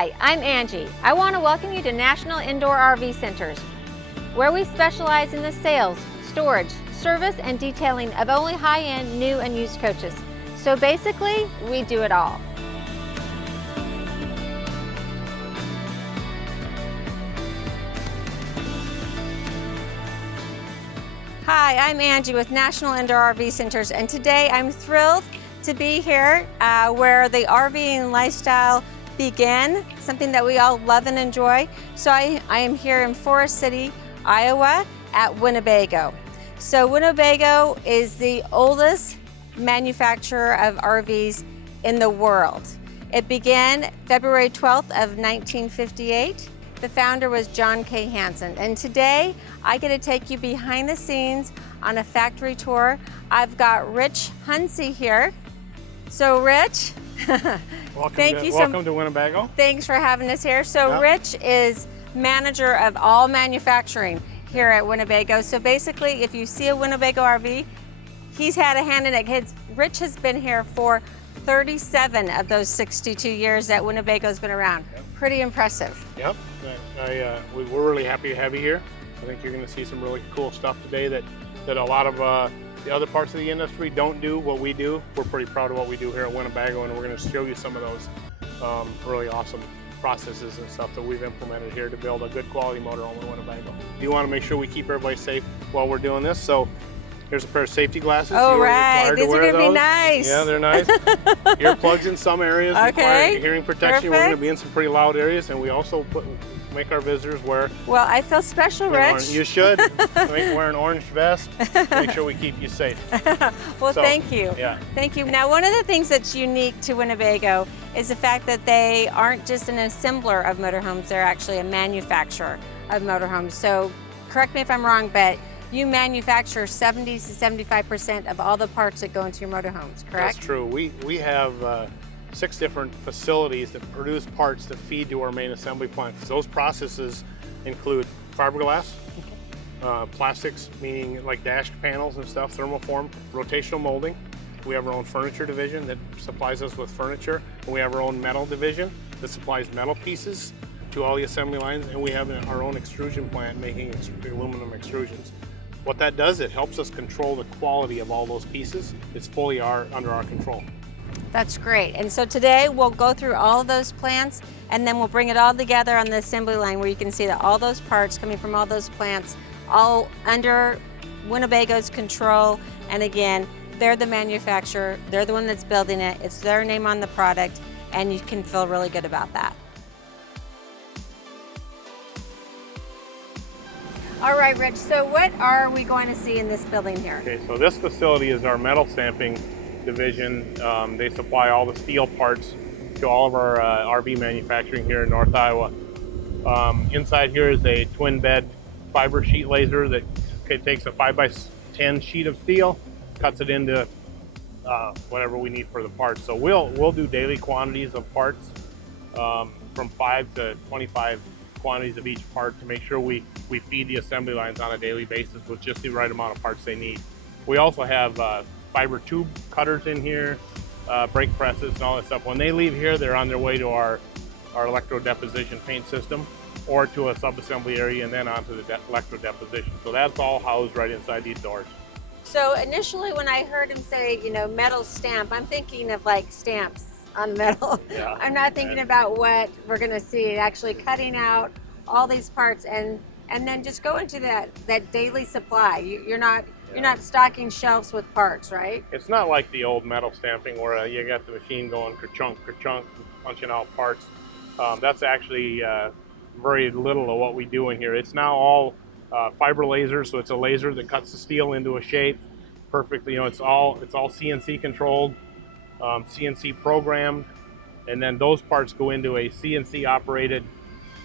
Hi, I'm Angie. I want to welcome you to National Indoor RV Centers, where we specialize in the sales, storage, service, and detailing of only high-end new and used coaches. So basically, we do it all. Hi, I'm Angie with National Indoor RV Centers, and today I'm thrilled to be here where the RVing lifestyle began, something that we all love and enjoy. So I am here in Forest City, Iowa at Winnebago. So Winnebago is the oldest manufacturer of RVs in the world. It began February 12th of 1958. The founder was John K. Hansen. And today I get to take you behind the scenes on a factory tour. I've got Rich Hunsey here. So Rich, welcome to Winnebago. Thanks for having us here. So Yeah. Rich is manager of all manufacturing here at Winnebago. So basically, if you see a Winnebago RV, he's had a hand in it. Rich has been here for 37 of those 62 years that Winnebago's been around. Yep. Pretty impressive. Yep, we're really happy to have you here. I think you're going to see some really cool stuff today that a lot of the other parts of the industry don't do what we do. We're pretty proud of what we do here at Winnebago, and we're going to show you some of those really awesome processes and stuff that we've implemented here to build a good quality motorhome in Winnebago. You want to make sure we keep everybody safe while we're doing this, so here's a pair of safety glasses. Oh, right. These are going to be nice. Yeah, they're nice. Earplugs in some areas require hearing protection. Perfect. We're going to be in some pretty loud areas, and we also make our visitors wear. Well, I feel special, Rich. You should. Wear an orange vest. Make sure we keep you safe. Well, thank you. Yeah. Thank you. Now, one of the things that's unique to Winnebago is the fact that they aren't just an assembler of motorhomes, they're actually a manufacturer of motorhomes. So correct me if I'm wrong, but you manufacture 70 to 75% of all the parts that go into your motorhomes, correct? That's true. We have 6 different facilities that produce parts that feed to our main assembly plant. Those processes include fiberglass, plastics, meaning like dash panels and stuff, thermoform, rotational molding. We have our own furniture division that supplies us with furniture. And we have our own metal division that supplies metal pieces to all the assembly lines. And we have our own extrusion plant making aluminum extrusions. What that does, it helps us control the quality of all those pieces. It's fully under our control. That's great. And so today we'll go through all of those plants, and then we'll bring it all together on the assembly line where you can see that all those parts coming from all those plants, all under Winnebago's control. And again, they're the manufacturer, they're the one that's building it, it's their name on the product, and you can feel really good about that. All right, Rich, so what are we going to see in this building here? Okay, so this facility is our metal stamping division. They supply all the steel parts to all of our RV manufacturing here in North Iowa. Inside here is a twin bed fiber sheet laser that takes a 5x10 sheet of steel, cuts it into whatever we need for the parts. So we'll do daily quantities of parts, from 5 to 25 quantities of each part to make sure we feed the assembly lines on a daily basis with just the right amount of parts they need. We also have fiber tube cutters in here, brake presses and all that stuff. When they leave here, they're on their way to our electro deposition paint system or to a sub-assembly area and then onto the electro deposition. So that's all housed right inside these doors. So initially when I heard him say, metal stamp, I'm thinking of like stamps on metal. Yeah. I'm not thinking about what we're gonna see, actually cutting out all these parts and then just go into that daily supply. You're not stocking shelves with parts, right? It's not like the old metal stamping where you got the machine going ka-chunk, punching out parts. That's actually very little of what we do in here. It's now all fiber laser, so it's a laser that cuts the steel into a shape perfectly. It's all CNC controlled, CNC programmed, and then those parts go into a CNC operated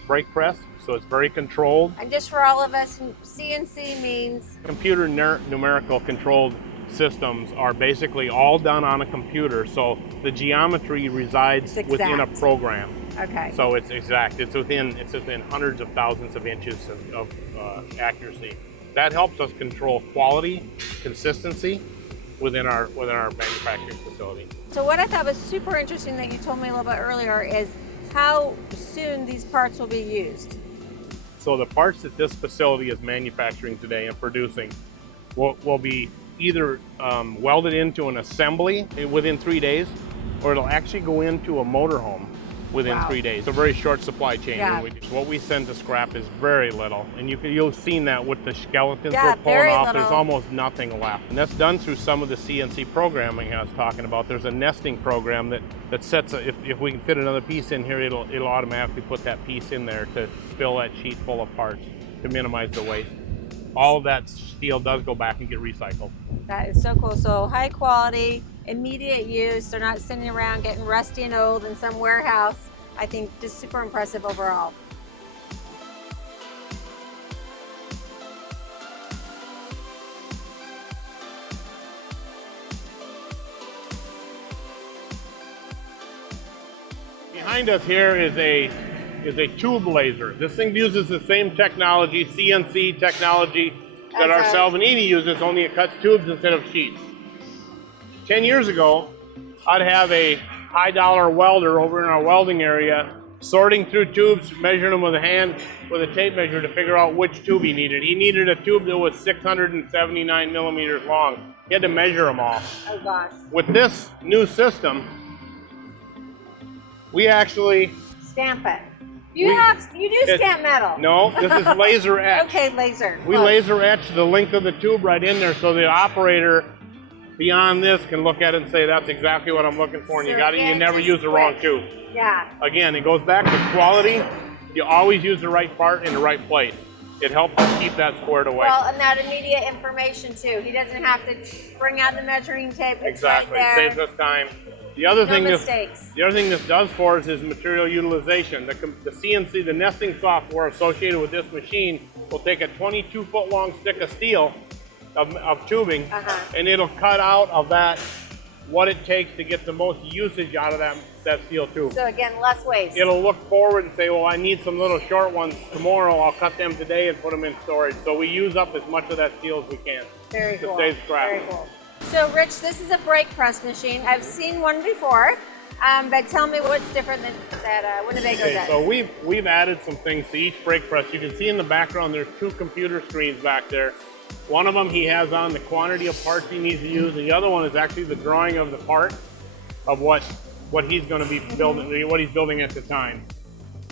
brake press, so it's very controlled. And just for all of us, CNC means? Computer numerical controlled systems are basically all done on a computer, so the geometry resides within a program. Okay. So it's exact. It's within hundreds of thousands of inches of accuracy. That helps us control quality, consistency within our manufacturing facility. So what I thought was super interesting that you told me a little bit earlier is how soon these parts will be used. So the parts that this facility is manufacturing today and producing will be either welded into an assembly within 3 days, or it'll actually go into a motorhome within 3 days. It's a very short supply chain. Yeah. What we send to scrap is very little, and you'll have seen that with the skeletons Yeah, we're pulling very off. little. There's almost nothing left, and that's done through some of the CNC programming I was talking about. There's a nesting program that sets if we can fit another piece in here, it'll automatically put that piece in there to fill that sheet full of parts to minimize the waste. All of that steel does go back and get recycled. That is so cool. So high quality, immediate use. They're not sitting around getting rusty and old in some warehouse. I think just super impressive overall. Behind us here is a tube laser. This thing uses the same technology, CNC technology, that our Salvagnini uses, only it cuts tubes instead of sheets. 10 years ago, I'd have a high dollar welder over in our welding area sorting through tubes, measuring them with a hand with a tape measure to figure out which tube he needed. He needed a tube that was 679 millimeters long. He had to measure them all. Oh gosh. With this new system, we actually Stamp it. You do stamp metal. No, this is laser etch. Okay, laser. We Close. laser etch the length of the tube right in there, so the operator beyond this can look at it and say, that's exactly what I'm looking for, and you got it. You never use the wrong tube. Yeah. Again, it goes back to quality. You always use the right part in the right place. It helps us keep that squared away. Well, and that immediate information too. He doesn't have to bring out the measuring tape. It's Exactly. right there. It saves us time. The other thing mistakes. the other thing this does for us is material utilization. The CNC, the nesting software associated with this machine, will take a 22-foot long stick of steel of tubing, and it'll cut out of that what it takes to get the most usage out of that steel tube. So again, less waste. It'll look forward and say, well, I need some little short ones tomorrow. I'll cut them today and put them in storage. So we use up as much of that steel as we can. Very cool. To save scrap. Very cool. So Rich, this is a brake press machine. I've seen one before, but tell me what's different than that Winnebago does. So we've added some things to each brake press. You can see in the background there's 2 computer screens back there. One of them he has on the quantity of parts he needs to use, and the other one is actually the drawing of the part of what he's going to be building, what he's building at the time.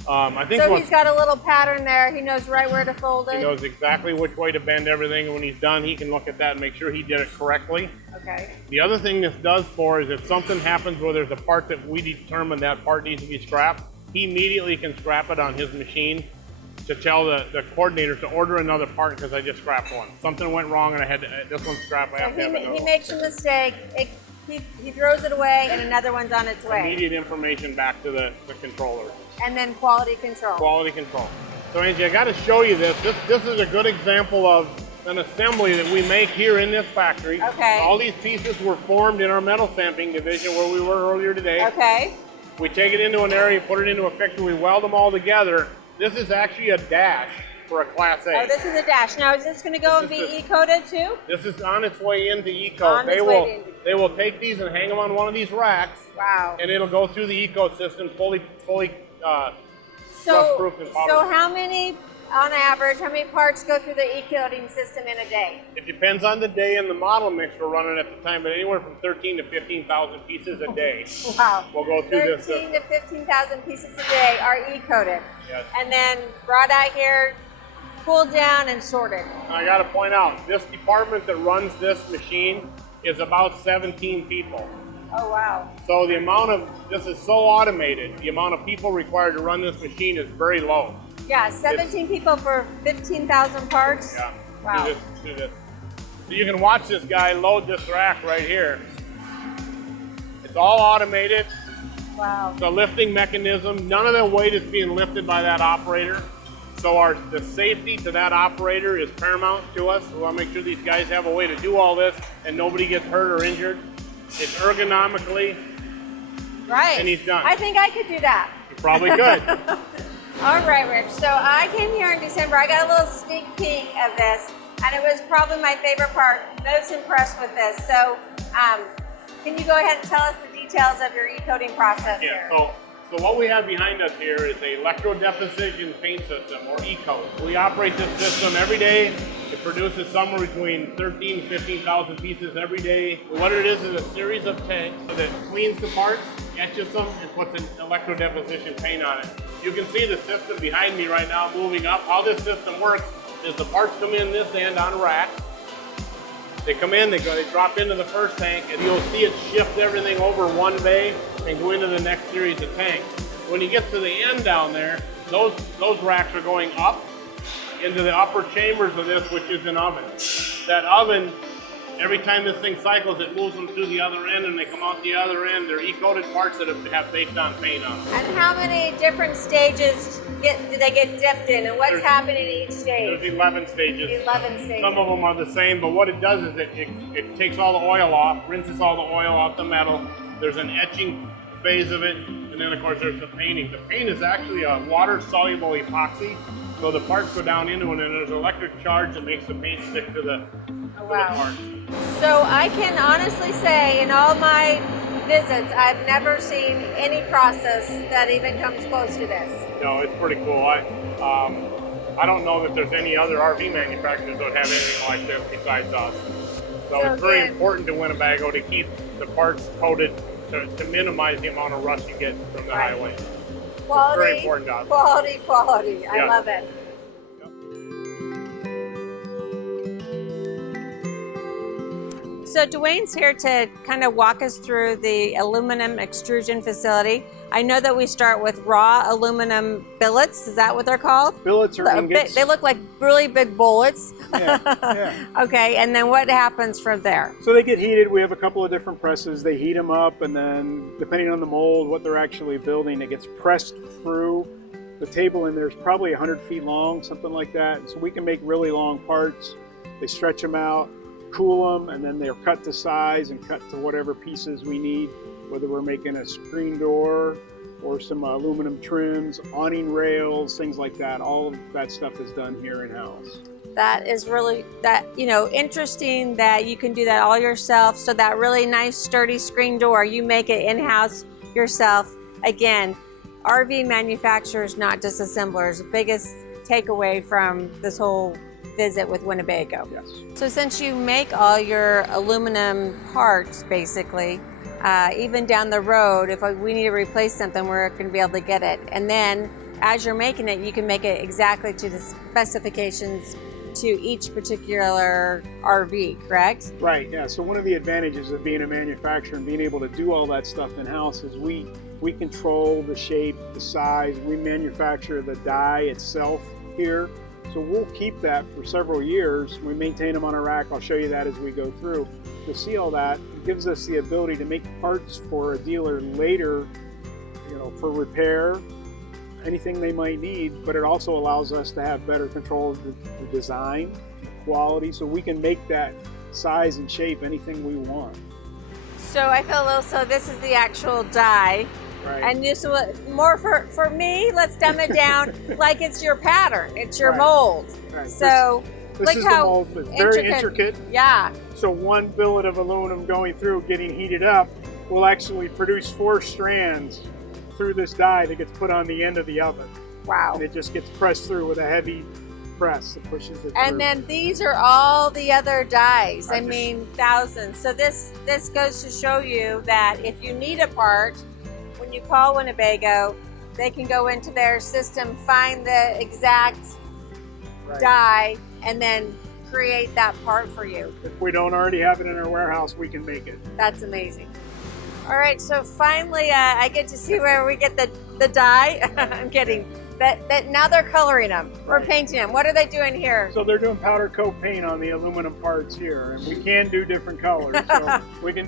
I think so he's got a little pattern there. He knows right where to fold it. He knows exactly which way to bend everything, and when he's done, he can look at that and make sure he did it correctly. Okay. The other thing this does for is if something happens where there's a part that we determine that part needs to be scrapped, he immediately can scrap it on his machine to tell the coordinator to order another part because I just scrapped one. Something went wrong and I had to, this one's scrapped, I have to have another one. He makes a mistake, he throws it away, and another one's on its way. Immediate information back to the controller. And then quality control. Quality control. So Angie, I got to show you this. This is a good example of an assembly that we make here in this factory. Okay. All these pieces were formed in our metal stamping division where we were earlier today. Okay. We take it into an area, put it into a fixture, we weld them all together. This is actually a dash for a Class A. Oh, this is a dash. Now, is this going to go and be E-coated too? This is on its way into E-coat. They will take these and hang them on one of these racks. Wow. And it'll go through the E-coat system fully so rust-proof and powder. So how many, on average, how many parts go through the E-coating system in a day? It depends on the day and the model mix we're running at the time, but anywhere from 13 to 15,000 pieces a day. Wow. We'll go through 13 this. 13 to 15,000 pieces a day are E-coated. Yes. And then brought out here, pulled down, and sorted. I got to point out, this department that runs this machine is about 17 people. Oh, wow. So the amount of, this is so automated, the amount of people required to run this machine is very low. Yeah, 17 people for 15,000 parts? Yeah. Wow. Do this. So you can watch this guy load this rack right here. It's all automated. Wow. The lifting mechanism, none of the weight is being lifted by that operator. So the safety to that operator is paramount to us. We want to make sure these guys have a way to do all this and nobody gets hurt or injured. It's ergonomically. Right. And he's done. I think I could do that. You probably could. All right, Rich. So I came here in December. I got a little sneak peek of this, and it was probably my favorite part. Most impressed with this. So can you go ahead and tell us the details of your e-coating process here? So So what we have behind us here is a electro-deposition paint system, or E-coat. We operate this system every day. It produces somewhere between 13,000 and 15,000 pieces every day. What it is a series of tanks that cleans the parts, etches them, and puts an electro-deposition paint on it. You can see the system behind me right now moving up. How this system works is the parts come in this end on a rack. They come in, they drop into the first tank, and you'll see it shift everything over one bay and go into the next series of tanks. When you get to the end down there, those racks are going up into the upper chambers of this, which is an oven. That oven, every time this thing cycles, it moves them through the other end, and they come out the other end. They're E-coated parts that have baked on paint on them. And how many different stages do they get dipped in, and what's happening in each stage? There's 11 stages. 11 stages. Some of them are the same, but what it does is it takes all the oil off, rinses all the oil off the metal. There's an etching phase of it, and then of course there's the painting. The paint is actually a water-soluble epoxy, so the parts go down into it, and there's an electric charge that makes the paint stick to the parts. So I can honestly say, in all my visits, I've never seen any process that even comes close to this. No, it's pretty cool. I don't know that there's any other RV manufacturers that have anything like this besides us. So it's very important to Winnebago to keep the parts coated to minimize the amount of rust you get from the highway. Quality, it's very important to us. Quality. I love it. So Dwayne's here to kind of walk us through the aluminum extrusion facility. I know that we start with raw aluminum billets. Is that what they're called? Billets or ingots. They look like really big bullets. Yeah. Okay, and then what happens from there? So they get heated. We have a couple of different presses. They heat them up, and then depending on the mold, what they're actually building, it gets pressed through. The table in there is probably 100 feet long, something like that. So we can make really long parts. They stretch them out, cool them, and then they're cut to size and cut to whatever pieces we need, whether we're making a screen door or some aluminum trims, awning rails, things like that. All of that stuff is done here in-house. That is really, interesting that you can do that all yourself. So that really nice sturdy screen door, you make it in-house yourself. Again, RV manufacturers, not disassemblers. The biggest takeaway from this whole visit with Winnebago. Yes. So since you make all your aluminum parts, basically, even down the road, if we need to replace something, we're going to be able to get it. And then as you're making it, you can make it exactly to the specifications to each particular RV, correct? Right, yeah. So one of the advantages of being a manufacturer and being able to do all that stuff in-house is we control the shape, the size. We manufacture the die itself here. So we'll keep that for several years. We maintain them on a rack. I'll show you that as we go through. You'll see all that. It gives us the ability to make parts for a dealer later, for repair, anything they might need, but it also allows us to have better control of the design, the quality, so we can make that size and shape anything we want. So I feel so this is the actual die. Right. And this was more for me, let's dumb it down like it's your pattern, it's your mold. Right. So this is how the mold. It's very intricate. Yeah. So one billet of aluminum going through, getting heated up, will actually produce 4 strands through this die that gets put on the end of the oven. Wow. And it just gets pressed through with a heavy press that pushes it through. And then these are all the other dies. I mean, thousands. So this goes to show you that if you need a part, when you call Winnebago, they can go into their system, find the exact die, and then create that part for you. If we don't already have it in our warehouse, we can make it. That's amazing. All right, so finally I get to see where we get the die. I'm kidding. That now they're coloring them or painting them. What are they doing here? So they're doing powder coat paint on the aluminum parts here, and we can do different colors. So we can.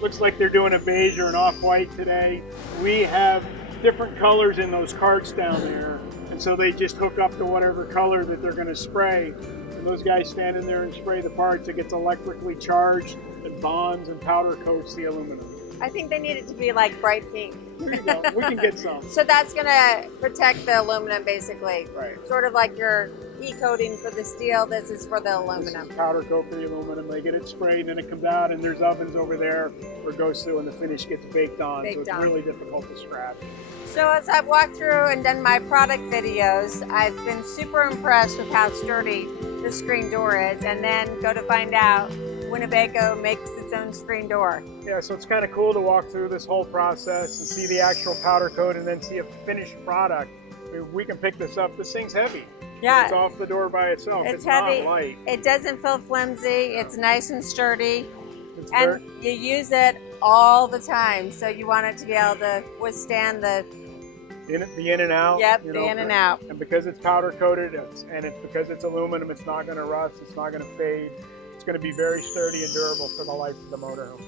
Looks like they're doing a beige or an off-white today. We have different colors in those carts down there, and so they just hook up to whatever color that they're going to spray. And those guys stand in there and spray the parts. It gets electrically charged and bonds and powder coats the aluminum. I think they need it to be like bright pink. There you go. We can get some. So that's going to protect the aluminum, basically. Right. Sort of like your E-coating for the steel. This is for the aluminum. This is powder coat for the aluminum. They get it sprayed, and then it comes out, and there's ovens over there where it goes through, and the finish gets baked on. So it's really difficult to scratch. So as I've walked through and done my product videos, I've been super impressed with how sturdy the screen door is, and then go to find out Winnebago makes its own screen door. Yeah, so it's kind of cool to walk through this whole process and see the actual powder coat and then see a finished product. I mean, we can pick this up. This thing's heavy. Yeah. It's off the door by itself. It's heavy. Not light. It doesn't feel flimsy. It's nice and sturdy. It's And you use it all the time, so you want it to be able to withstand the in and out. Yep, the in and out. And because it's powder coated because it's aluminum, it's not going to rust, it's not going to fade. It's going to be very sturdy and durable for the life of the motorhome.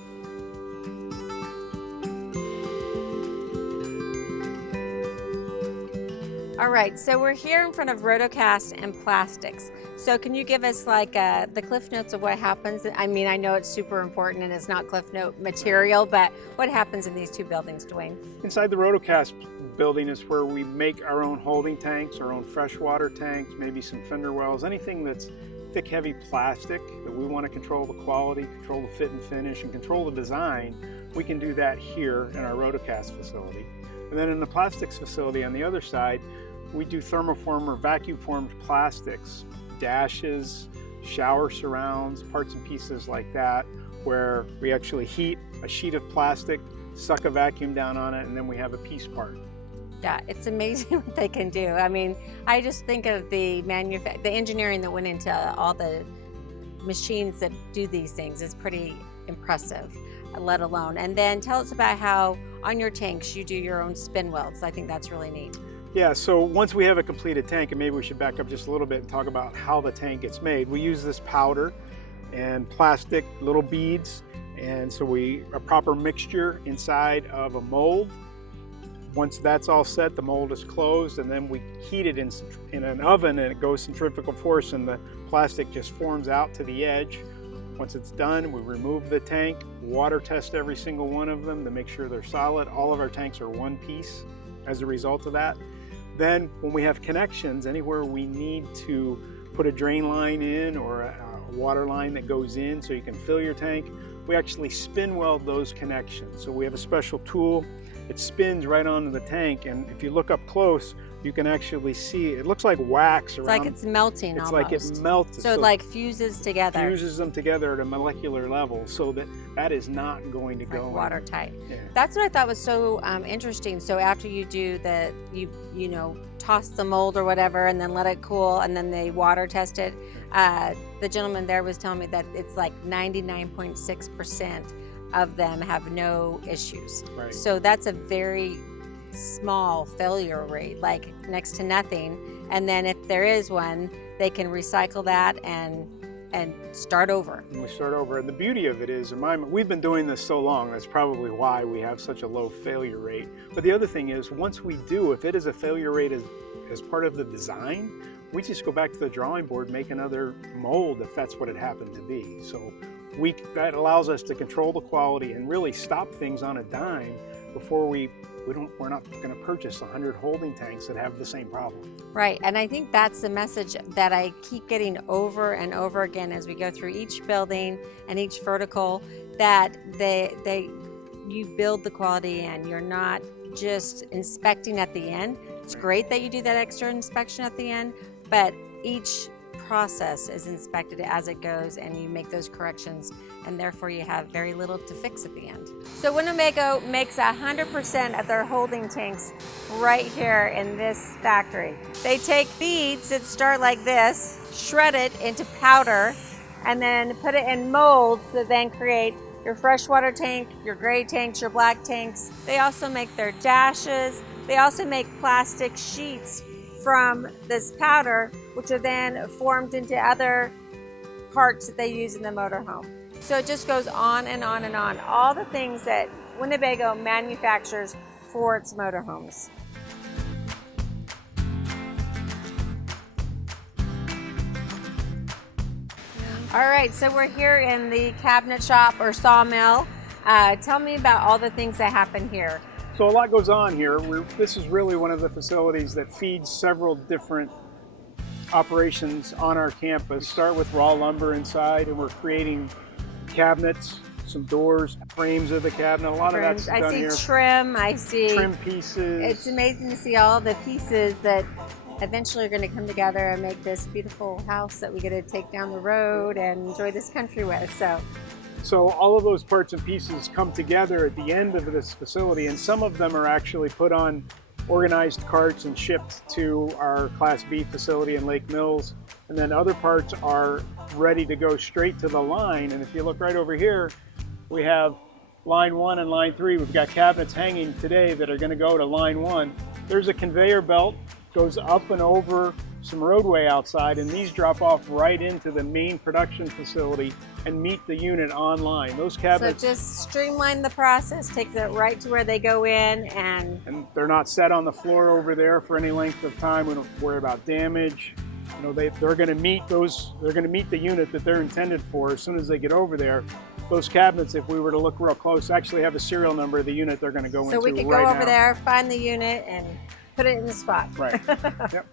All right, so we're here in front of Rotocast and Plastics. So can you give us like the cliff notes of what happens? I mean, I know it's super important and it's not cliff note material, but what happens in these two buildings, Dwayne? Inside the Rotocast building is where we make our own holding tanks, our own freshwater tanks, maybe some fender wells, anything that's thick, heavy plastic that we want to control the quality, control the fit and finish, and control the design. We can do that here in our Rotocast facility. And then in the plastics facility on the other side, we do thermoform or vacuum formed plastics, dashes, shower surrounds, parts and pieces like that, where we actually heat a sheet of plastic, suck a vacuum down on it, and then we have a piece part. Yeah, it's amazing what they can do. I mean, I just think of the engineering that went into all the machines that do these things is pretty impressive, let alone. And then tell us about how on your tanks you do your own spin welds. I think that's really neat. Yeah, so once we have a completed tank, and maybe we should back up just a little bit and talk about how the tank gets made. We use this powder and plastic little beads, and so a proper mixture inside of a mold. Once that's all set, the mold is closed, and then we heat it in an oven, and it goes centrifugal force, and the plastic just forms out to the edge. Once it's done, we remove the tank, water test every single one of them to make sure they're solid. All of our tanks are one piece as a result of that. Then when we have connections, anywhere we need to put a drain line in or a water line that goes in so you can fill your tank, we actually spin weld those connections. So we have a special tool. It spins right onto the tank, and if you look up close, you can actually see it looks like wax around. It's like it's melting almost. It's like it melts. So it like fuses together. Fuses them together at a molecular level, so that is not going to go watertight. Yeah. That's what I thought was so interesting. So after you do you know, toss the mold or whatever, and then let it cool, and then they water test it. The gentleman there was telling me that it's like 99.6% of them have no issues. Right. So that's a very small failure rate, like next to nothing. And then if there is one, they can recycle that and start over. And we start over. And the beauty of it is, we've been doing this so long, that's probably why we have such a low failure rate. But the other thing is, once we do, if it is a failure rate as part of the design, we just go back to the drawing board, make another mold if that's what it happened to be. So that allows us to control the quality and really stop things on a dime before we're not going to purchase 100 holding tanks that have the same problem. Right, and I think that's the message that I keep getting over and over again as we go through each building and each vertical, that you build the quality and you're not just inspecting at the end. It's great that you do that extra inspection at the end, but each process is inspected as it goes, and you make those corrections, and therefore you have very little to fix at the end. So Winnebago makes 100% of their holding tanks right here in this factory. They take beads that start like this, shred it into powder, and then put it in molds that then create your freshwater tank, your gray tanks, your black tanks. They also make their dashes. They also make plastic sheets from this powder, which are then formed into other parts that they use in the motorhome. So it just goes on and on and on. All the things that Winnebago manufactures for its motorhomes. All right, so we're here in the cabinet shop or sawmill. Tell me about all the things that happen here. So a lot goes on here. This is really one of the facilities that feeds several different operations on our campus. Start with raw lumber inside, and we're creating cabinets, some doors, frames of the cabinet. A lot of that's done I see here. trim. I see Trim pieces. It's amazing to see all the pieces that eventually are going to come together and make this beautiful house that we get to take down the road and enjoy this country with. So all of those parts and pieces come together at the end of this facility, and some of them are actually put on organized carts and shipped to our Class B facility in Lake Mills. And then other parts are ready to go straight to the line. And if you look right over here, we have line 1 and line 3. We've got cabinets hanging today that are going to go to line 1. There's a conveyor belt, goes up and over some roadway outside, and these drop off right into the main production facility and meet the unit online. Those cabinets, so just streamline the process, take it right to where they go in, and they're not set on the floor over there for any length of time. We don't worry about damage. You know, they're going to meet the unit that they're intended for as soon as they get over there. Those cabinets, if we were to look real close, actually have a serial number of the unit they're going to go into right now. So we could go over there, find the unit, and put it in the spot. Right. Yep.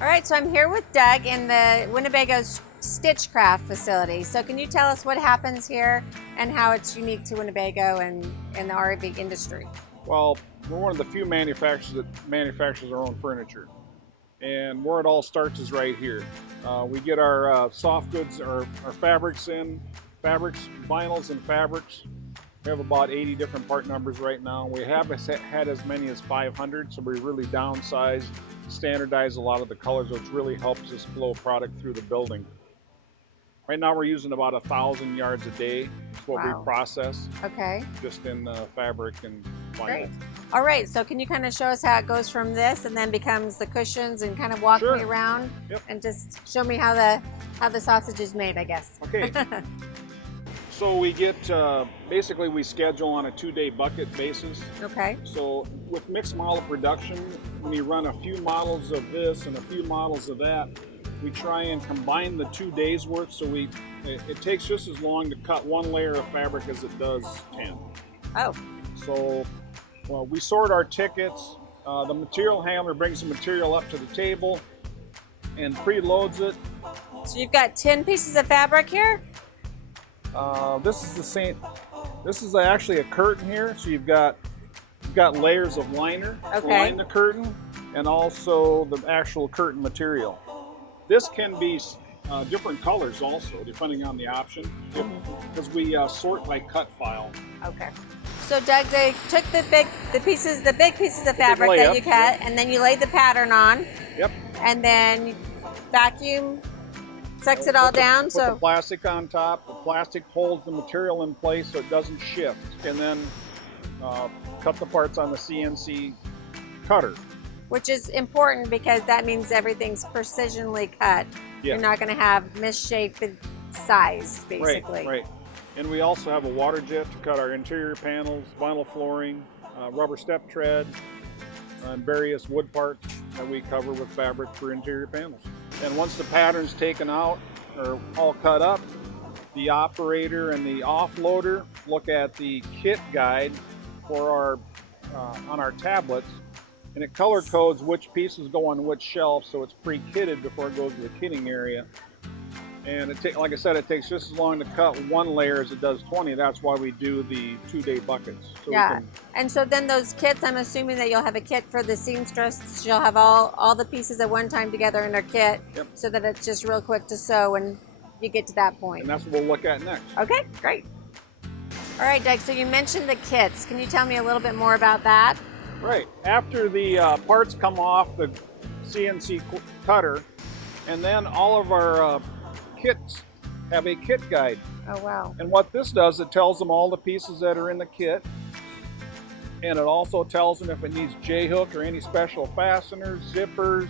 All right, so I'm here with Doug in the Winnebago Stitchcraft facility. So can you tell us what happens here and how it's unique to Winnebago and the RV industry? Well, we're one of the few manufacturers that manufactures our own furniture. And where it all starts is right here. We get our soft goods, our fabrics in, vinyls and fabrics. We have about 80 different part numbers right now. We have had as many as 500, so we really downsized, standardized a lot of the colors, which really helps us flow product through the building. Right now we're using about 1,000 yards a day. Is what we process. Okay. Just in fabric and vinyl. Great. All right, so can you kind of show us how it goes from this and then becomes the cushions, and kind of walk me around and just show me how the sausage is made, I guess. Okay. So we get, basically we schedule on a 2-day bucket basis. Okay. So with mixed model production, when you run a few models of this and a few models of that, we try and combine the 2 days worth. So it takes just as long to cut 1 layer of fabric as it does 10. Oh. So we sort our tickets. The material handler brings the material up to the table and preloads it. So you've got 10 pieces of fabric here? This is the same. This is actually a curtain here, so you've got layers of liner to line the curtain, and also the actual curtain material. This can be different colors also, depending on the option, because we sort by cut file. Okay. So Doug, they took the big pieces of fabric that you cut, and then you laid the pattern on. Yep. And then vacuum. Sucks it all down. Put the plastic on top. The plastic holds the material in place so it doesn't shift. And then cut the parts on the CNC cutter. Which is important because that means everything's precisionally cut. Yeah. You're not going to have misshapen size, basically. Right. And we also have a water jet to cut our interior panels, vinyl flooring, rubber step tread, and various wood parts that we cover with fabric for interior panels. And once the pattern's taken out or all cut up, the operator and the offloader look at the kit guide for our on our tablets, and it color codes which pieces go on which shelf, so it's pre-kitted before it goes to the kitting area. And like I said, it takes just as long to cut 1 layer as it does 20. That's why we do the 2-day buckets. So and so then those kits, I'm assuming that you'll have a kit for the seamstress. She'll have all the pieces at one time together in her kit, so that it's just real quick to sew when you get to that point. And that's what we'll look at next. Okay, great. All right, Doug, so you mentioned the kits. Can you tell me a little bit more about that? Right. After the parts come off the CNC cutter, and then all of our kits have a kit guide. Oh, wow. And what this does, it tells them all the pieces that are in the kit, and it also tells them if it needs J-hook or any special fasteners, zippers.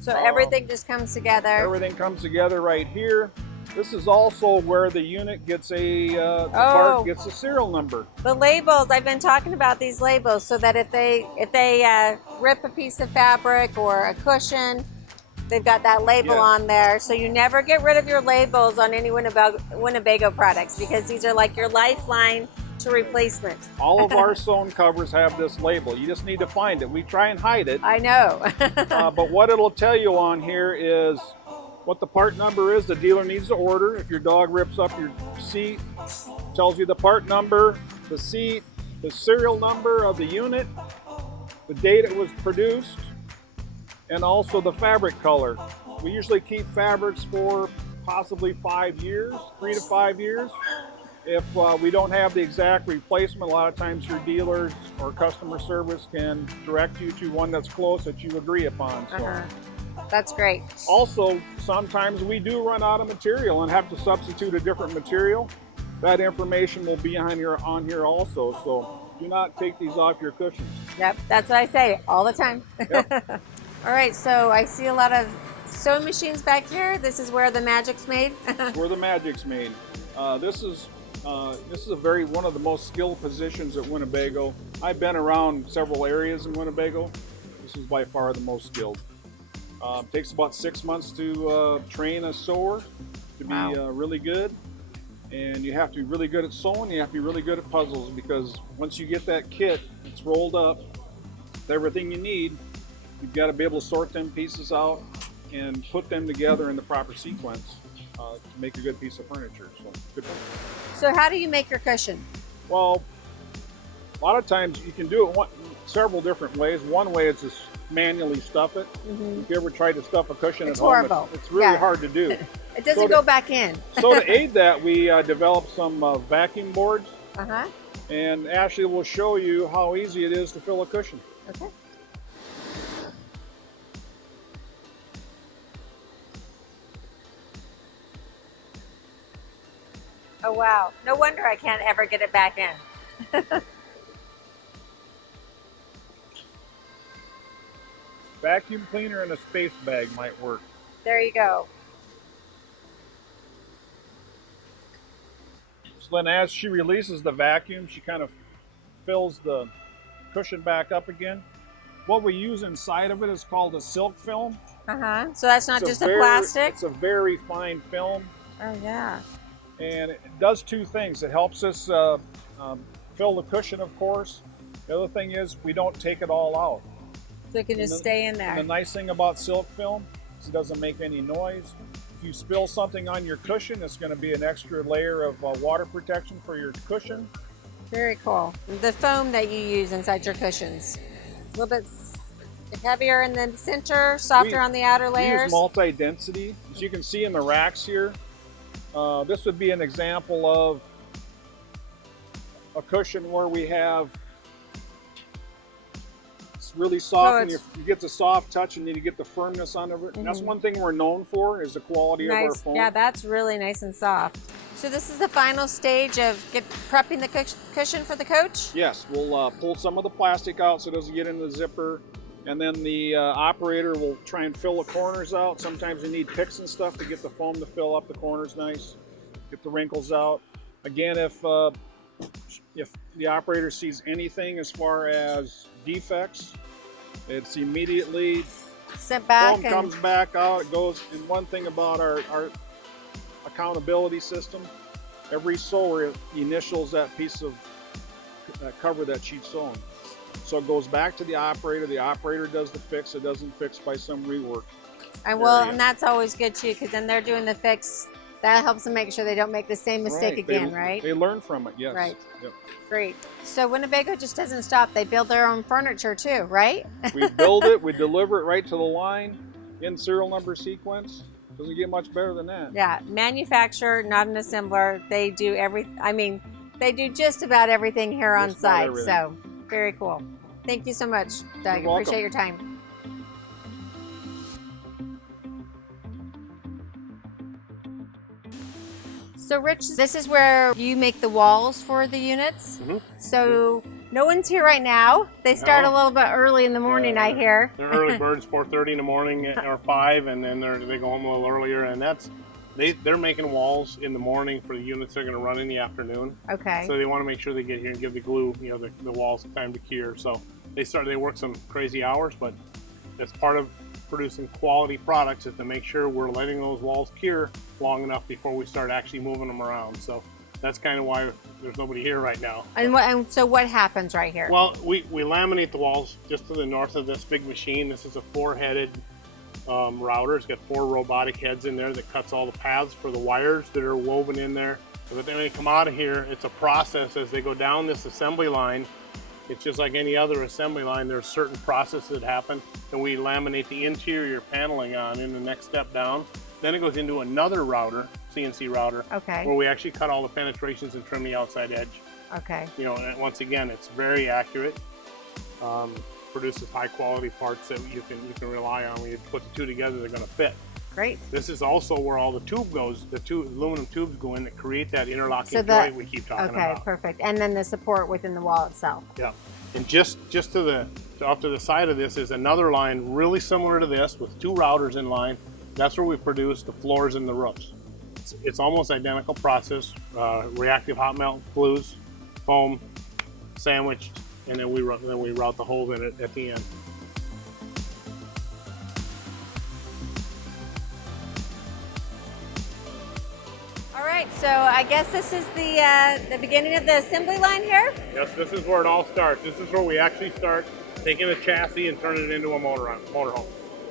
So everything just comes together. Everything comes together right here. This is also where the unit gets the part gets a serial number. The labels, I've been talking about these labels, so that if they rip a piece of fabric or a cushion, they've got that label on there. So you never get rid of your labels on any Winnebago products, because these are like your lifeline to replacement. All of our sewn covers have this label. You just need to find it. We try and hide it. I know. But what it'll tell you on here is what the part number is the dealer needs to order. If your dog rips up your seat, tells you the part number, the seat, the serial number of the unit, the date it was produced, and also the fabric color. We usually keep fabrics for possibly 5 years, 3 to 5 years. If we don't have the exact replacement, a lot of times your dealers or customer service can direct you to one that's close that you agree upon. So. That's great. Also, sometimes we do run out of material and have to substitute a different material. That information will be on here also. So do not take these off your cushions. Yep, that's what I say all the time. Yep. All right, so I see a lot of sewing machines back here. This is where the magic's made. Where the magic's made. This is one of the most skilled positions at Winnebago. I've been around several areas in Winnebago. This is by far the most skilled. Takes about 6 months to train a sewer to be really good. And you have to be really good at sewing. You have to be really good at puzzles, because once you get that kit, it's rolled up with everything you need. You've got to be able to sort them pieces out and put them together in the proper sequence to make a good piece of furniture. So, good. So how do you make your cushion? Well, a lot of times you can do it several different ways. One way is to manually stuff it. If you ever tried to stuff a cushion at home, it's really hard to do. It doesn't go back in. So to aid that, we developed some vacuum boards. And Ashley will show you how easy it is to fill a cushion. Okay. Oh wow, no wonder I can't ever get it back in. Vacuum cleaner and a space bag might work. There you go. So then as she releases the vacuum, she kind of fills the cushion back up again. What we use inside of it is called a silk film. So that's not just a plastic? It's a very fine film. Oh yeah. And it does two things. It helps us fill the cushion, of course. The other thing is we don't take it all out. So it can just stay in there. And the nice thing about silk film is it doesn't make any noise. If you spill something on your cushion, it's going to be an extra layer of water protection for your cushion. Very cool. The foam that you use inside your cushions, a little bit heavier in the center, softer on the outer layers. We use multi-density. As you can see in the racks here, this would be an example of a cushion where we have really soft, and you get the soft touch and then you get the firmness on it. And that's one thing we're known for, is the quality of our foam. Yeah, that's really nice and soft. So this is the final stage of prepping the cushion for the coach? Yes, we'll pull some of the plastic out so it doesn't get in the zipper, and then the operator will try and fill the corners out. Sometimes you need picks and stuff to get the foam to fill up the corners nice, get the wrinkles out. Again, if the operator sees anything as far as defects, it's immediately sent back. Foam comes back out. It goes. And one thing about our accountability system, every sewer initials that piece of that cover that she's sewing. So it goes back to the operator. The operator does the fix. It doesn't fix by some rework. And that's always good too, because then they're doing the fix. That helps them make sure they don't make the same mistake again, right? They learn from it, yes. Right. Yep. Great. So Winnebago just doesn't stop. They build their own furniture too, right? We build it, we deliver it right to the line in serial number sequence. Doesn't get much better than that. Yeah, manufacturer, not an assembler. They do they do just about everything here on site. So very cool. Thank you so much, Doug. Appreciate your time. So Rich, this is where you make the walls for the units. So no one's here right now. They start a little bit early in the morning, I hear. They're early birds, 4:30 in the morning or 5, and then they go home a little earlier. And they're making walls in the morning for the units they're going to run in the afternoon. Okay. So they want to make sure they get here and give the glue, the walls time to cure. So they work some crazy hours, but that's part of producing quality products, is to make sure we're letting those walls cure long enough before we start actually moving them around. So That's kind of why there's nobody here right now. And so what happens right here? Well, we laminate the walls just to the north of this big machine. This is a 4-headed router. It's got 4 robotic heads in there that cuts all the paths for the wires that are woven in there. So that when they come out of here, it's a process as they go down this assembly line. It's just like any other assembly line. There's certain processes that happen, and we laminate the interior paneling on in the next step down. Then it goes into another router, CNC router, Okay. where we actually cut all the penetrations and trim the outside edge. Okay. You know, and once again, it's very accurate. Produces high quality parts that you can rely on. When you put the two together, they're going to fit. Great. This is also where all the tube goes. The two aluminum tubes go in that create that interlocking So joint we keep talking about. Okay, perfect. And then the support within the wall itself. Yeah, and just to off to the side of this is another line really similar to this with 2 routers in line. That's where we produce the floors and the roofs. It's almost identical process. Reactive hot melt glues, foam, sandwiched, and then we route the holes in it at the end. All right, so I guess this is the beginning of the assembly line here? Yes, this is where it all starts. This is where we actually start taking a chassis and turning it into a motorhome.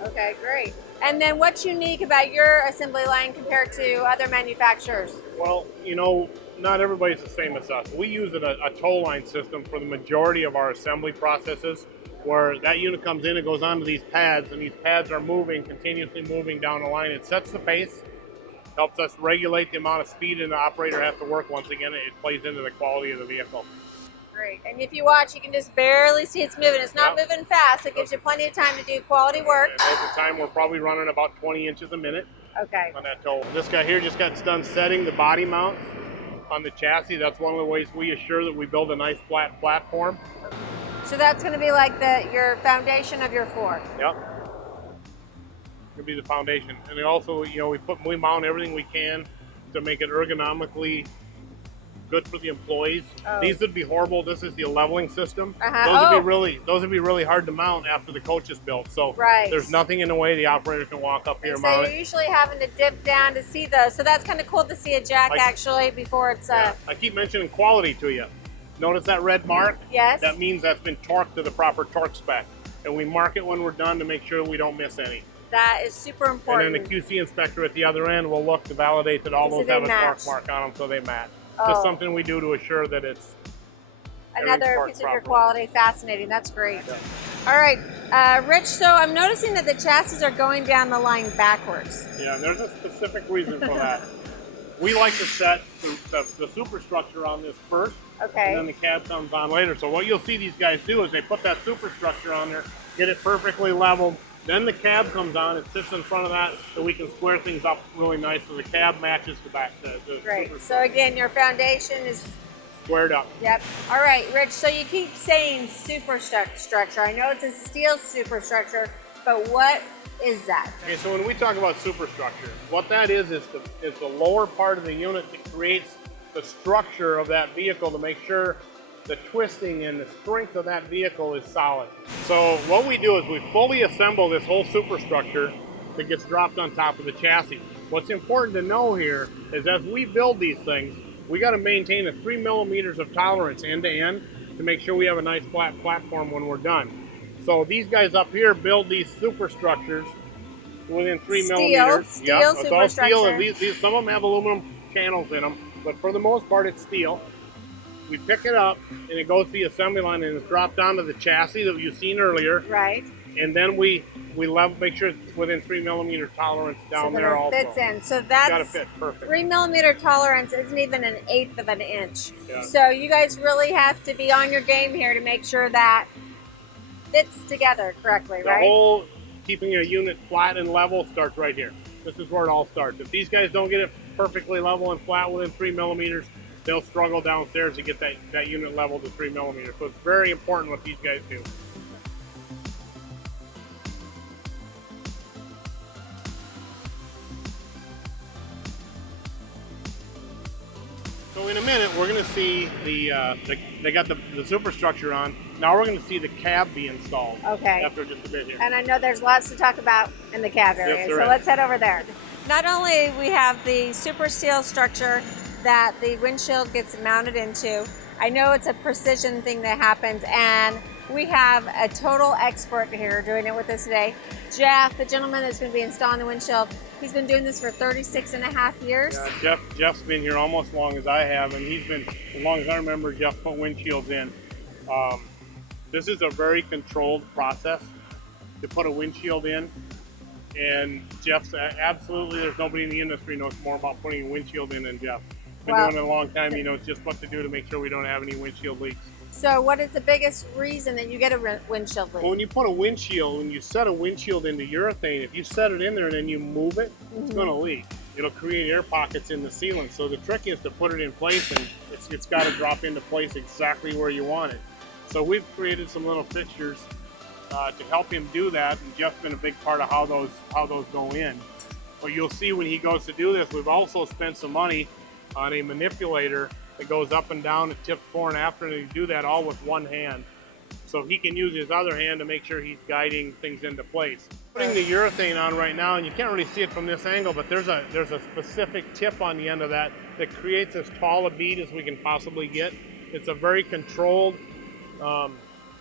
Okay, great. And then what's unique about your assembly line compared to other manufacturers? Well, you know, not everybody's the same as us. We use a tow line system for the majority of our assembly processes, where that unit comes in and goes onto these pads, and these pads are moving, continuously moving down the line. It sets the pace, helps us regulate the amount of speed and the operator has to work. Once again, it plays into the quality of the vehicle. Great. And if you watch, you can just barely see it's moving. It's not moving fast. It gives you plenty of time to do quality work. And at the time, we're probably running about 20 inches a minute Okay. on that tow. This guy here just got done setting the body mounts on the chassis. That's one of the ways we assure that we build a nice flat platform. So that's going to be like your foundation of your floor. Yep. It'll be the foundation. And then also, you know, we mount everything we can to make it ergonomically good for the employees. Oh. These would be horrible. This is the leveling system. Uh-huh. Those would be really hard to mount after the coach is built. So Right. there's nothing in the way the operator can walk up here and So mount you're it. usually having to dip down to see those. So that's kind of cool to see a jack actually before it's Yeah. I keep mentioning quality to you. Notice that red mark? Yes. That means that's been torqued to the proper torque spec. And we mark it when we're done to make sure we don't miss any. That is super important. And then the QC inspector at the other end will look to validate that all So those they have a match. torque mark on them so they match. Oh. Just something we do to assure that it's Another everything's piece of your properly. quality. Fascinating. That's great. All right, Rich, so I'm noticing that the chassis are going down the line backwards. Yeah, there's a specific reason for that. We like to set the superstructure on this first, Okay. and then the cab comes on later. So what you'll see these guys do is they put that superstructure on there, get it perfectly leveled, then the cab comes on, it sits in front of that so we can square things up really nice so the cab matches the back. The Great. So again, your foundation is, squared up. yep. All right, Rich, so you keep saying superstructure. I know it's a steel superstructure, but what is that? Okay, so when we talk about superstructure, what that is the lower part of the unit that creates the structure of that vehicle to make sure the twisting and the strength of that vehicle is solid. So what we do is we fully assemble this whole superstructure that gets dropped on top of the chassis. What's important to know here is as we build these things, we got to maintain a 3 millimeters of tolerance end to end to make sure we have a nice flat platform when we're done. So these guys up here build these superstructures within 3 millimeters. Steel It's all steel. superstructure. And these, some of them have aluminum channels in them, but for the most part it's steel. We pick it up and it goes to the assembly line and it's dropped onto the chassis that you've seen earlier. Right. And then we level, make sure it's within 3 millimeter tolerance down So there that also. it fits in. So It's gotta that's fit perfect. 3 millimeter tolerance isn't even an eighth of an inch. Yeah. So you guys really have to be on your game here to make sure that fits together correctly, The right? whole keeping a unit flat and level starts right here. This is where it all starts. If these guys don't get it perfectly level and flat within 3 millimeters, they'll struggle downstairs to get that unit level to 3 millimeters. So it's very important what these guys do. So in a minute, we're going to see they got the superstructure on. Now we're going to see the cab be installed. Okay. After just a bit here. And I know there's lots to talk about in the cab area, Yes, so there is. let's head over there. Not only we have the super steel structure that the windshield gets mounted into. I know it's a precision thing that happens, and we have a total expert here doing it with us today. Jeff, the gentleman that's going to be installing the windshield, he's been doing this for 36.5 years. Yeah, Jeff's been here almost as long as I have, and he's been, as long as I remember, Jeff put windshields in. This is a very controlled process to put a windshield in, and Jeff's absolutely, there's nobody in the industry knows more about putting a windshield in than Jeff. Been doing it a long time. He knows just what to do to make sure we don't have any windshield leaks. So what is the biggest reason that you get a windshield leak? Well, when you put a windshield, when you set a windshield into urethane, if you set it in there and then you move it, it's going to leak. It'll create air pockets in the sealant. So the trick is to put it in place, and it's got to drop into place exactly where you want it. So we've created some little fixtures to help him do that, and Jeff's been a big part of how those go in. But you'll see when he goes to do this, we've also spent some money on a manipulator that goes up and down and tips fore and after, and you do that all with one hand. So he can use his other hand to make sure he's guiding things into place. Putting the urethane on right now, and you can't really see it from this angle, but there's a specific tip on the end of that creates as tall a bead as we can possibly get. It's a very controlled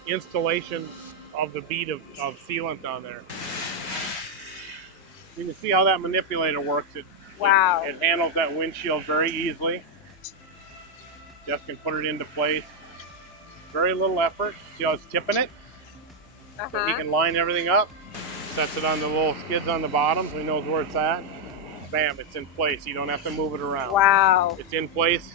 installation of the bead of sealant on there. You can see how that manipulator works. Wow. It handles that windshield very easily. Jeff can put it into place. Very little effort. See how it's tipping it? So he can line everything up. Sets it on the little skids on the bottom so he knows where it's at. Bam, it's in place. You don't have to move it around. Wow. It's in place.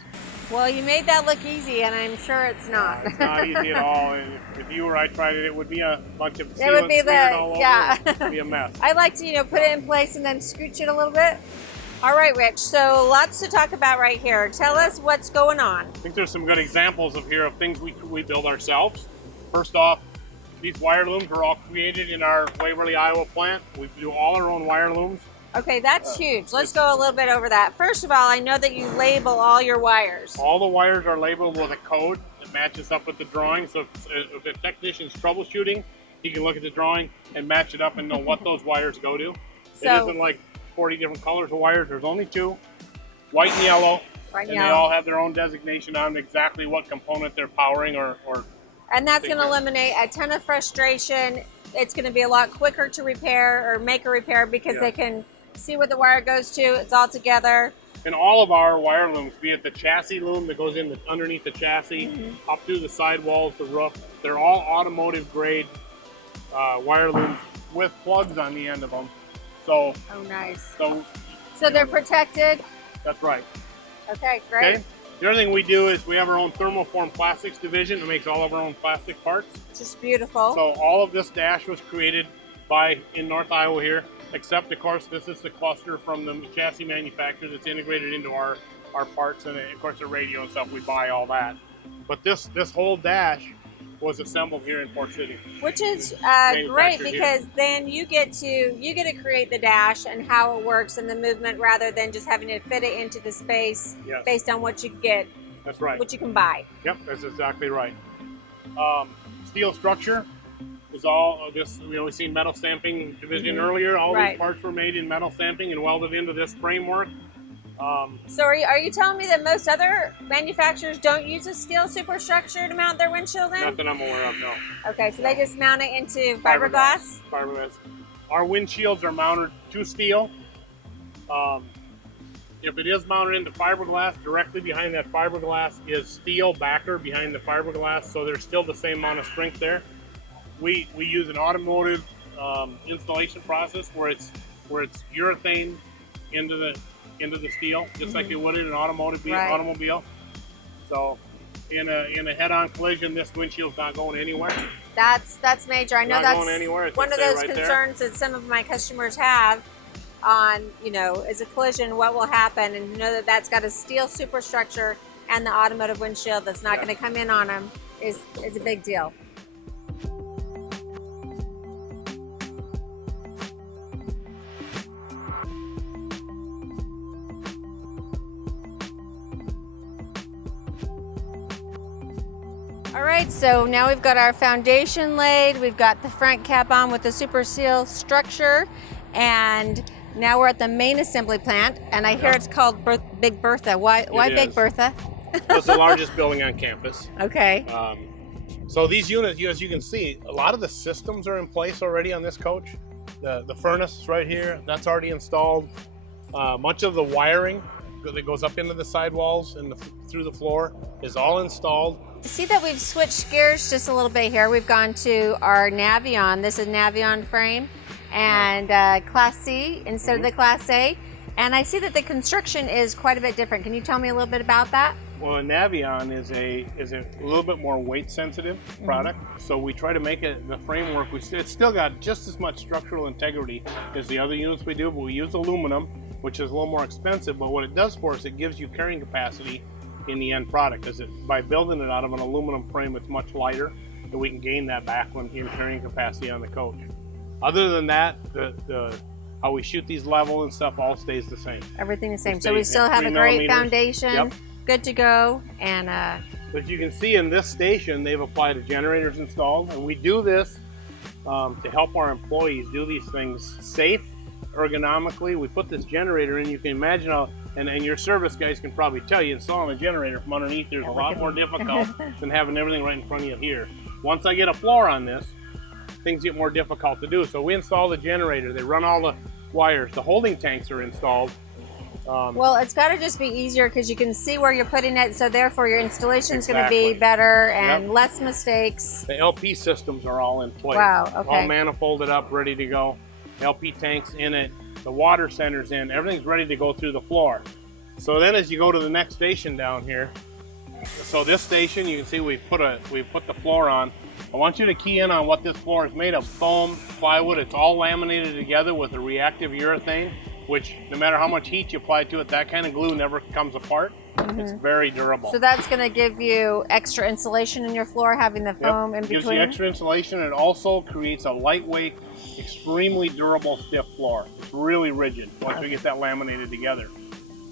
Well, you made that look easy, and I'm sure it's not. It's not easy at all. And if you or I tried it, it would be a bunch of sealant it would be all over. It would be a mess. I like to, put it in place and then scooch it a little bit. All right, Rich, so lots to talk about right here. Tell us what's going on. I think there's some good examples of things we build ourselves. First off, these wire looms are all created in our Waverly, Iowa plant. We do all our own wire looms. Okay, that's huge. Let's go a little bit over that. First of all, I know that you label all your wires. All the wires are labeled with a code that matches up with the drawing. So if the technician's troubleshooting, he can look at the drawing and match it up and know what those wires go to. It isn't like 40 different colors of wires. There's only two, white and yellow. They all have their own designation on exactly what component they're powering or and that's going to eliminate a ton of frustration. It's going to be a lot quicker to repair or make a repair because they can see what the wire goes to. It's all together. And all of our wire looms, be it the chassis loom that goes in underneath the chassis, up through the sidewalls, the roof, they're all automotive grade wire looms with plugs on the end of them. So, nice. So they're protected? That's right. Okay, great. Okay. The other thing we do is we have our own thermoform plastics division that makes all of our own plastic parts. Just beautiful. So all of this dash was created in North Iowa here, except of course this is the cluster from the chassis manufacturer that's integrated into our parts, and of course the radio and stuff, we buy all that. But this whole dash was assembled here in Port City. Which is great because then you get to create the dash and how it works and the movement rather than just having to fit it into the space based on what you get. That's right. What you can buy. Yep, that's exactly right. Steel structure is all this. We seen metal stamping division earlier. All these parts were made in metal stamping and welded into this framework. So are you telling me that most other manufacturers don't use a steel superstructure to mount their windshield in? Not that I'm aware of, no. Okay, so they just mount it into fiberglass? Fiberglass. Our windshields are mounted to steel. If it is mounted into fiberglass, directly behind that fiberglass is steel backer behind the fiberglass, so there's still the same amount of strength there. We use an automotive installation process where it's urethane into the steel, just like you would in an automobile. So in a head-on collision, this windshield's not going anywhere. That's major. I know that's one of those right concerns that some of my customers have on, is a collision, what will happen? And that's got a steel superstructure and the automotive windshield that's not going to come in on them is a big deal. All right, so now we've got our foundation laid, we've got the front cap on with the super seal structure, and Now we're at the main assembly plant, and I hear it's called Big Bertha. Why Big Bertha? It's the largest building on campus. Okay. So these units, as you can see, a lot of the systems are in place already on this coach. The furnace is right here, that's already installed. Much of the wiring that goes up into the sidewalls and through the floor is all installed. To see that we've switched gears just a little bit here, we've gone to our Navion. This is Navion frame and Class C instead of the Class A. And I see that the construction is quite a bit different. Can you tell me a little bit about that? Well, a Navion is a little bit more weight sensitive product, so we try to make it the framework. It's still got just as much structural integrity as the other units we do, but we use aluminum, which is a little more expensive. But what it does for us, it gives you carrying capacity in the end product, because by building it out of an aluminum frame, it's much lighter, and we can gain that back when in carrying capacity on the coach. Other than that, the how we shoot these level and stuff all stays the same. Everything the same. So we still have a great foundation. Yep. Good to go. And as you can see in this station, they've applied a generators installed, and we do this to help our employees do these things safe, ergonomically. We put this generator in. You can imagine how, and your service guys can probably tell you, installing a generator from underneath there's a lot more difficult than having everything right in front of you here. Once I get a floor on this, things get more difficult to do. So we install the generator. They run all the wires. The holding tanks are installed. Well, it's got to just be easier because you can see where you're putting it, so therefore your installation is going to be better and less mistakes. The LP systems are all in place. Wow, okay. All manifolded up, ready to go. LP tanks in it. The water center's in. Everything's ready to go through the floor. So then as you go to the next station down here, so this station, you can see we put the floor on. I want you to key in on what this floor is made of. Foam, plywood, it's all laminated together with a reactive urethane, which no matter how much heat you apply to it, that kind of glue never comes apart. It's very durable. So that's going to give you extra insulation in your floor, having the foam in between? Gives you extra insulation. It also creates a lightweight, extremely durable, stiff floor. It's really rigid once we get that laminated together.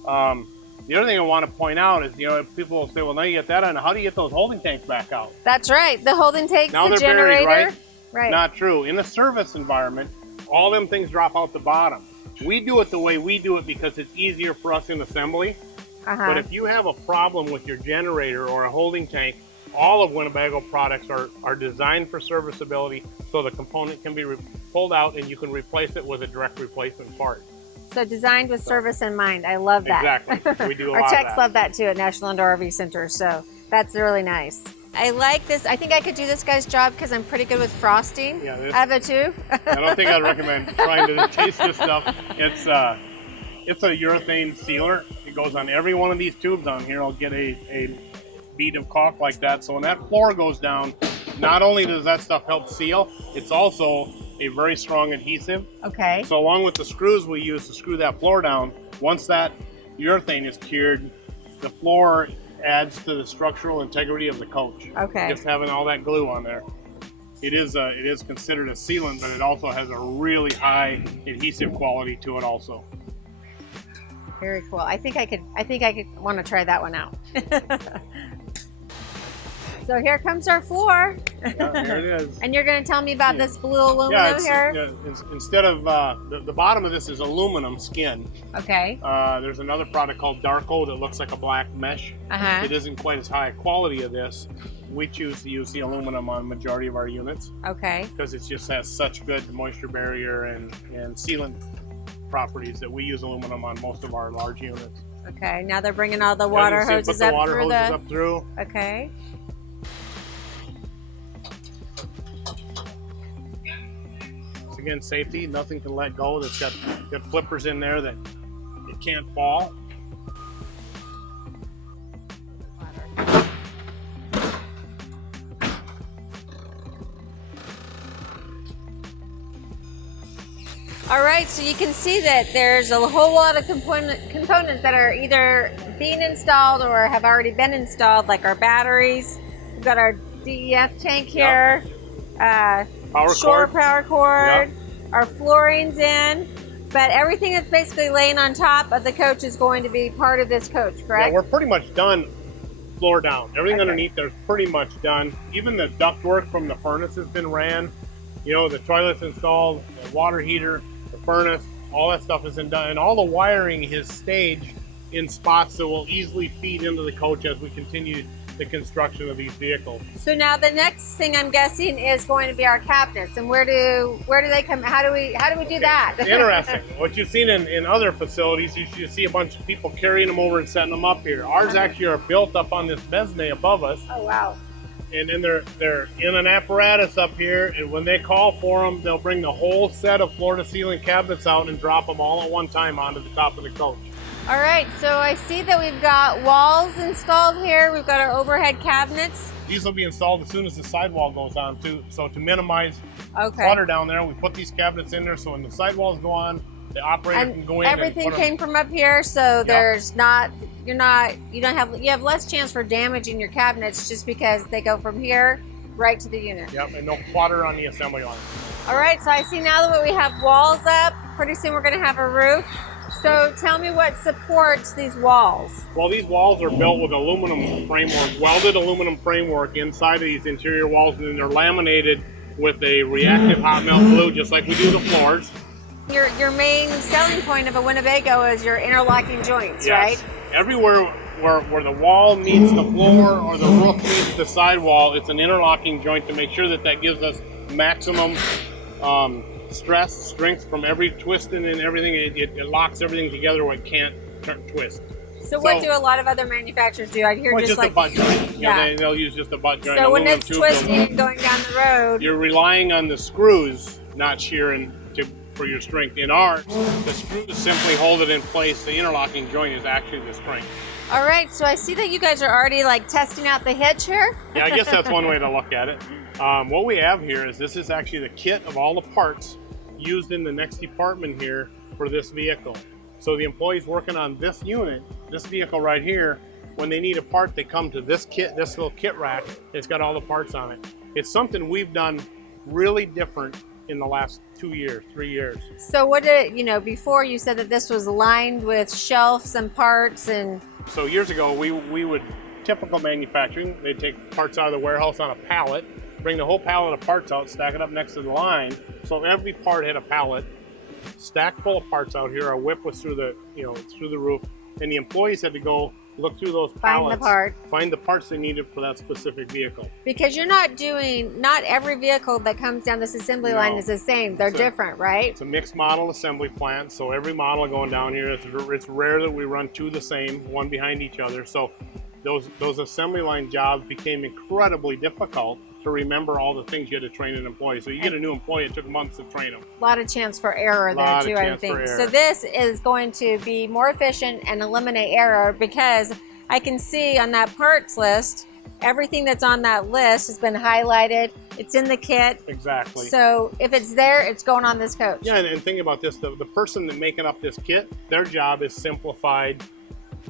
The other thing I want to point out is, people will say, well, now you get that on, how do you get those holding tanks back out? That's right. The holding tanks, now the they're generator. Buried, right? Not true. In a service environment, all them things drop out the bottom. We do it the way we do it because it's easier for us in assembly. But if you have a problem with your generator or a holding tank, all of Winnebago products are designed for serviceability, so the component can be pulled out and you can replace it with a direct replacement part. So designed with service in mind. I love that. Exactly. We do a lot Our of techs that. love that too at National Indoor RV Center, so that's really nice. I like this. I think I could do this guy's job because I'm pretty good with frosting. Yeah, out of a tube. I don't think I'd recommend trying to taste this stuff. It's a urethane sealer. It goes on every one of these tubes on here. I'll get a bead of caulk like that. So when that floor goes down, not only does that stuff help seal, it's also a very strong adhesive. Okay. So along with the screws we use to screw that floor down, once that urethane is cured, the floor adds to the structural integrity of the coach. Okay. Just having all that glue on there. It is considered a sealant, but it also has a really high adhesive quality to it also. Very cool. I think I could want to try that one out. So here comes our floor. Yeah, here it is. And you're going to tell me about this blue aluminum here? Instead of the bottom of this is aluminum skin. Okay. There's another product called Darko that looks like a black mesh. It isn't quite as high a quality of this. We choose to use the aluminum on the majority of our units. Okay. Because it just has such good moisture barrier and sealant properties that we use aluminum on most of our large units. Okay. Now they're bringing all the water hoses up through. Okay. Again, safety, nothing can let go. It's got flippers in there that it can't fall. All right, so you can see that there's a whole lot of components that are either being installed or have already been installed, like our batteries. We've got our DEF tank here. Power cord, our flooring's in, but everything that's basically laying on top of the coach is going to be part of this coach, correct? Yeah, we're pretty much done floor down. Everything underneath there's pretty much done. Even the ductwork from the furnace has been ran. The toilet's installed, the water heater, the furnace, All that stuff is done, and all the wiring is staged in spots that will easily feed into the coach as we continue the construction of these vehicles. So now the next thing I'm guessing is going to be our cabinets, and where do they come? How do we do that? Interesting. What you've seen in other facilities, you see a bunch of people carrying them over and setting them up here. Ours actually are built up on this mezzanine above us. Oh wow. And then they're in an apparatus up here, and when they call for them, they'll bring the whole set of floor-to-ceiling cabinets out and drop them all at one time onto the top of the coach. All right, so I see that we've got walls installed here. We've got our overhead cabinets. These will be installed as soon as the sidewall goes on too. So to minimize clutter down there, we put these cabinets in there so when the sidewalls go on, the operator can go in. Everything came from up here, so there's not, you have less chance for damaging your cabinets just because they go from here right to the unit. Yep, and no clutter on the assembly line. All right, so I see now that we have walls up, pretty soon we're going to have a roof. So tell me what supports these walls. Well, these walls are built with aluminum framework, welded aluminum framework inside of these interior walls, and then they're laminated with a reactive hot melt glue, just like we do the floors. Your main selling point of a Winnebago is your interlocking joints, right? Everywhere where the wall meets the floor or the roof meets the sidewall, it's an interlocking joint to make sure that gives us maximum strength from every twisting and everything. It locks everything together where it can't twist. So what do a lot of other manufacturers do? I hear just like a butt joint. They'll use just a butt joint. So when it's twisting going down the road, you're relying on the screws not shearing for your strength. In ours, the screws simply hold it in place. The interlocking joint is actually the strength. All right, so I see that you guys are already like testing out the hitch here. Yeah, I guess that's one way to look at it. What we have here is this is actually the kit of all the parts used in the next department here for this vehicle. So the employees working on this unit, this vehicle right here, when they need a part, they come to this kit, this little kit rack. It's got all the parts on it. It's something we've done really different in the last 2 years, 3 years. So before you said that this was lined with shelves and parts and... So years ago, we would, typical manufacturing, they'd take parts out of the warehouse on a pallet, bring the whole pallet of parts out, stack it up next to the line. So every part had a pallet, stacked full of parts out here. Our whip was through the roof, and the employees had to go look through those pallets, find the parts they needed for that specific vehicle. Because you're not every vehicle that comes down this assembly line is the same. They're different, right? It's a mixed model assembly plant, so every model going down here, it's rare that we run two the same, one behind each other. So those assembly line jobs became incredibly difficult to remember all the things you had to train an employee. So you get a new employee, it took months to train them. A lot of chance for error there too, I think. So this is going to be more efficient and eliminate error because I can see on that parts list, everything that's on that list has been highlighted. It's in the kit. Exactly. So if it's there, it's going on this coach. Yeah, and think about this, the person that making up this kit, their job is simplified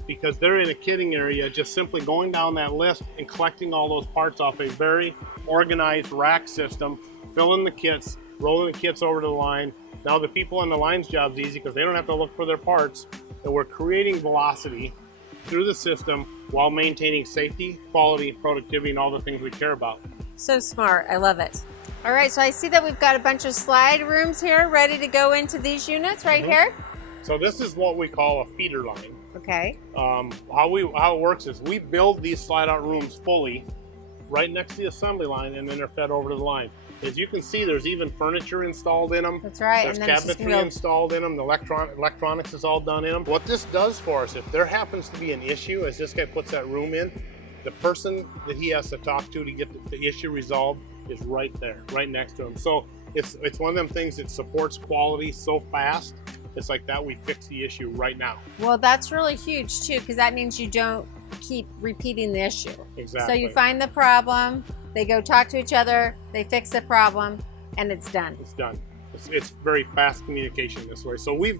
because they're in a kitting area, just simply going down that list and collecting all those parts off a very organized rack system, filling the kits, rolling the kits over to the line. Now the people on the line's job's easy because they don't have to look for their parts, and we're creating velocity through the system while maintaining safety, quality, productivity, and all the things we care about. So smart, I love it. All right, so I see that we've got a bunch of slide rooms here ready to go into these units right here. So this is what we call a feeder line. Okay. How it works is we build these slide out rooms fully right next to the assembly line, and then they're fed over to the line. As you can see, there's even furniture installed in them. That's right. There's cabinetry installed in them. The electronics is all done in them. What this does for us, if there happens to be an issue, as this guy puts that room in, the person that he has to talk to get the issue resolved is right there, right next to him. So it's one of them things that supports quality so fast. It's like that we fix the issue right now. Well, that's really huge too, because that means you don't keep repeating the issue. Exactly. So you find the problem, they go talk to each other, they fix the problem, and it's done. It's done. It's very fast communication this way. So we've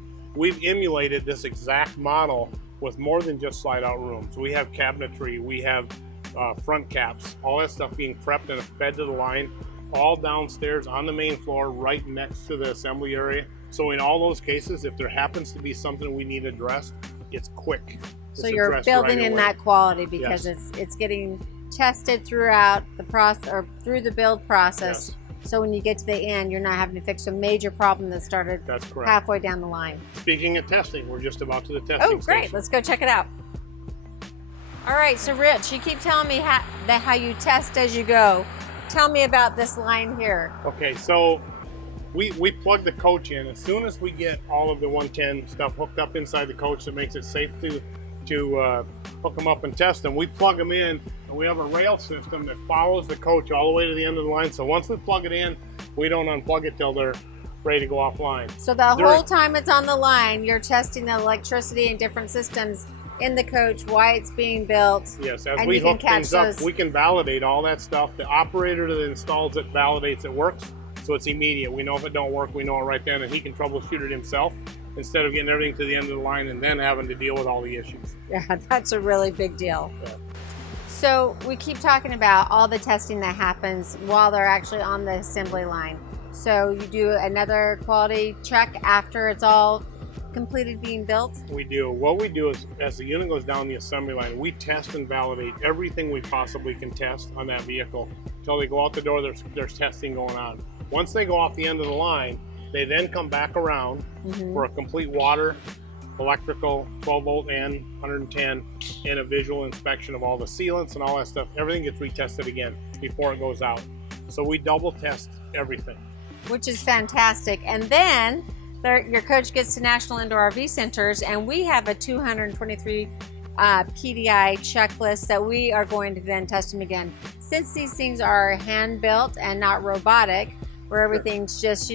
emulated this exact model with more than just slide out rooms. We have cabinetry, we have front caps, all that stuff being prepped and fed to the line, all downstairs on the main floor, right next to the assembly area. So in all those cases, if there happens to be something we need addressed, it's quick. So you're building in that quality because it's getting tested throughout the process or through the build process So when you get to the end, you're not having to fix a major problem that started That's correct. halfway down the line. Speaking of testing, we're just about to the testing Oh, great. station. Let's go check it out. All right, so Rich, you keep telling me how you test as you go. Tell me about this line here. Okay, so we plug the coach in. As soon as we get all of the 110 stuff hooked up inside the coach that makes it safe to hook them up and test them, we plug them in, and we have a rail system that follows the coach all the way to the end of the line. So once we plug it in, we don't unplug it till they're ready to go offline. So the whole time it's on the line, you're testing the electricity and different systems in the coach, why it's being built. Yes, as we hook things up, we can validate all that stuff. The operator that installs it validates it works, so it's immediate. We know if it don't work, we know it right then, and he can troubleshoot it himself instead of getting everything to the end of the line and then having to deal with all the issues. Yeah, that's a really big deal. Yeah. So we keep talking about all the testing that happens while they're actually on the assembly line. So you do another quality check after it's all completed being built? We do. What we do is, as the unit goes down the assembly line, we test and validate everything we possibly can test on that vehicle. Until they go out the door, there's testing going on. Once they go off the end of the line, they then come back around for a complete water, electrical, 12 volt and 110, and a visual inspection of all the sealants and all that stuff. Everything gets retested again before it goes out. So we double test everything. Which is fantastic. And then your coach gets to National Indoor RV Centers, and we have a 223 PDI checklist that we are going to then test them again. Since these things are hand built and not robotic, where everything's just,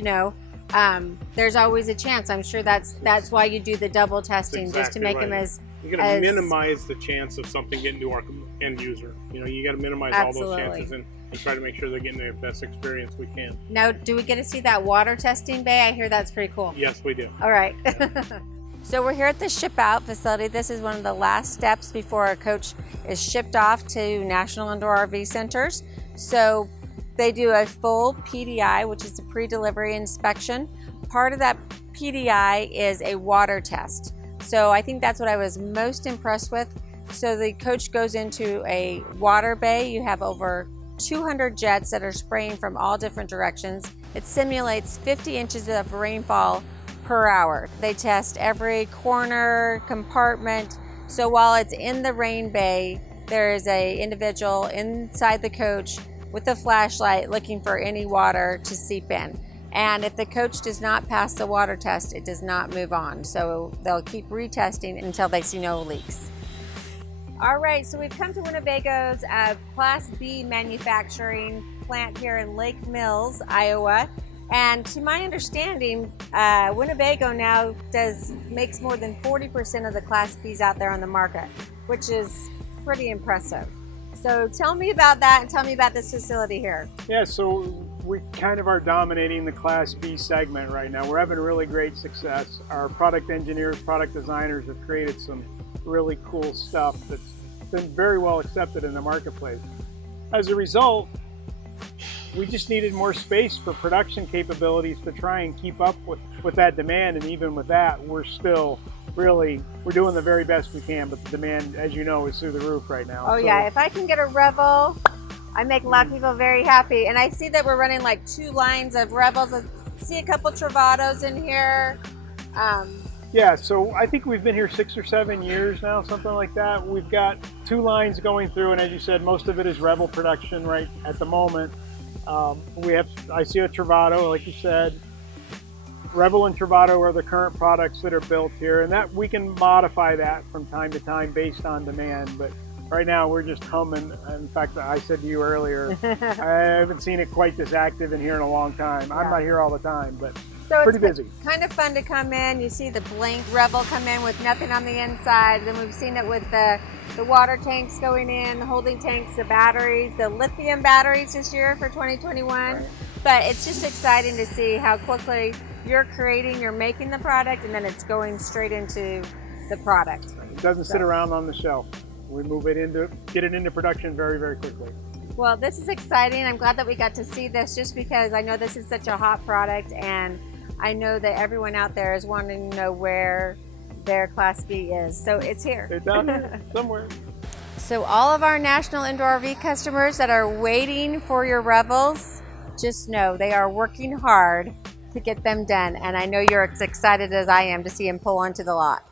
there's always a chance. I'm sure that's why you do the double testing, exactly just to make them right. You got to minimize the chance of something getting to our end user. You got to minimize all those chances and try to make sure they're getting the best experience we can. Now, do we get to see that water testing bay? I hear that's pretty cool. Yes, we do. All right. So we're here at the ship out facility. This is one of the last steps before a coach is shipped off to National Indoor RV Centers. So they do a full PDI, which is a pre-delivery inspection. Part of that PDI is a water test. So I think that's what I was most impressed with. So the coach goes into a water bay. You have over 200 jets that are spraying from all different directions. It simulates 50 inches of rainfall per hour. They test every corner, compartment. So while it's in the rain bay, there is an individual inside the coach with a flashlight looking for any water to seep in. And if the coach does not pass the water test, it does not move on. So they'll keep retesting until they see no leaks. All right, so we've come to Winnebago's Class B manufacturing plant here in Lake Mills, Iowa. And to my understanding, Winnebago now makes more than 40% of the Class Bs out there on the market, which is pretty impressive. So tell me about that and tell me about this facility here. Yeah, so we kind of are dominating the Class B segment right now. We're having really great success. Our product engineers, product designers have created some really cool stuff that's been very well accepted in the marketplace. As a result, we just needed more space for production capabilities to try and keep up with that demand. And even with that, we're still we're doing the very best we can, but the demand, as you know, is through the roof right now. Oh yeah, if I can get a Rebel, I make a lot of people very happy. And I see that we're running like 2 lines of Rebels. I see a couple Travados in here. Yeah, so I think we've been here 6 or 7 years now, something like that. We've got 2 lines going through, and as you said, most of it is Rebel production right at the moment. I see a Travado, like you said. Rebel and Travado are the current products that are built here, and that we can modify that from time to time based on demand. But right now we're just humming. In fact, I said to you earlier, I haven't seen it quite this active in here in a long time. Yeah. I'm not here all the time, but so pretty busy. It's kind of fun to come in. You see the blank Rebel come in with nothing on the inside. Then we've seen it with the water tanks going in, the holding tanks, the batteries, the lithium batteries this year for 2021. Right. But it's just exciting to see how quickly you're making the product, and then it's going straight into the product. It doesn't sit around on the shelf. We get it into production very, very quickly. Well, this is exciting. I'm glad that we got to see this, just because I know this is such a hot product, and I know that everyone out there is wanting to know where their Class B is. So it's here. It's down here somewhere. So all of our National Indoor RV customers that are waiting for your Rebels, just know they are working hard to get them done, and I know you're as excited as I am to see them pull onto the lot.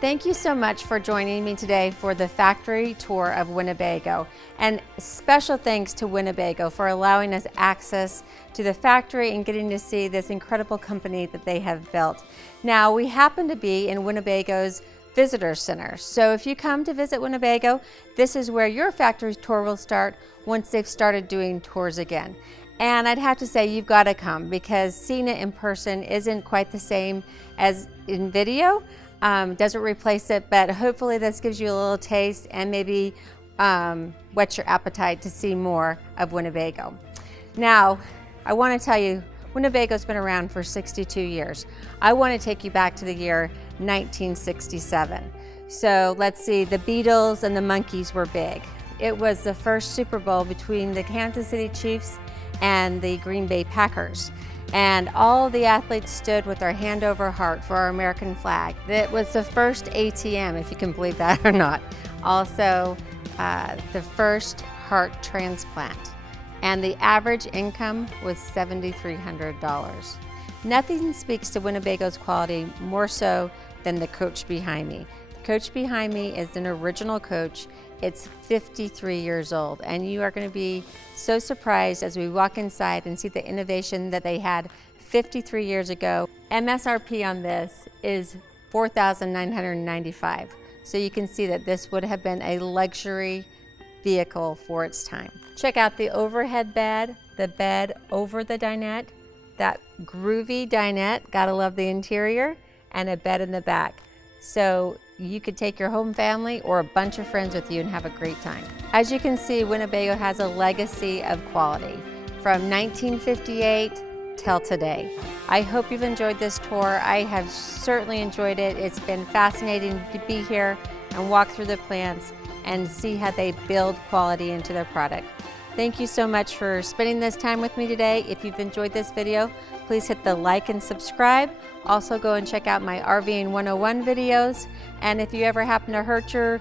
Thank you so much for joining me today for the factory tour of Winnebago. And special thanks to Winnebago for allowing us access to the factory and getting to see this incredible company that they have built. Now, we happen to be in Winnebago's Visitor Center. So if you come to visit Winnebago, this is where your factory tour will start once they've started doing tours again. And I'd have to say you've got to come, because seeing it in person isn't quite the same as in video. Doesn't replace it, but hopefully this gives you a little taste and maybe whets your appetite to see more of Winnebago. Now, I want to tell you, Winnebago's been around for 62 years. I want to take you back to the year 1967. So let's see, the Beatles and the Monkees were big. It was the first Super Bowl between the Kansas City Chiefs and the Green Bay Packers. And all the athletes stood with their hand over heart for our American flag. It was the first ATM, if you can believe that or not. Also, the first heart transplant. And the average income was $7,300. Nothing speaks to Winnebago's quality more so than the coach behind me. The coach behind me is an original coach. It's 53 years old, and you are going to be so surprised as we walk inside and see the innovation that they had 53 years ago. MSRP on this is $4,995. So you can see that this would have been a luxury vehicle for its time. Check out the overhead bed, the bed over the dinette, that groovy dinette, gotta love the interior, and a bed in the back. So you could take your home family or a bunch of friends with you and have a great time. As you can see, Winnebago has a legacy of quality from 1958 till today. I hope you've enjoyed this tour. I have certainly enjoyed it. It's been fascinating to be here and walk through the plants and see how they build quality into their product. Thank you so much for spending this time with me today. If you've enjoyed this video, please hit the like and subscribe. Also go and check out my RVing 101 videos. And if you ever happen to hurt your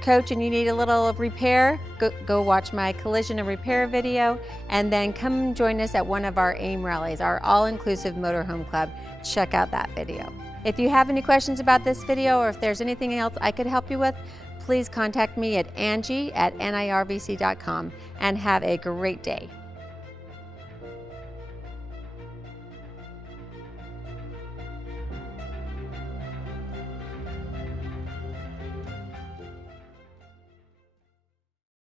coach and you need a little repair, go watch my collision and repair video, and then come join us at one of our AIM rallies, our all-inclusive motorhome club. Check out that video. If you have any questions about this video, or if there's anything else I could help you with, please contact me at Angie at NIRVC.com, and have a great day.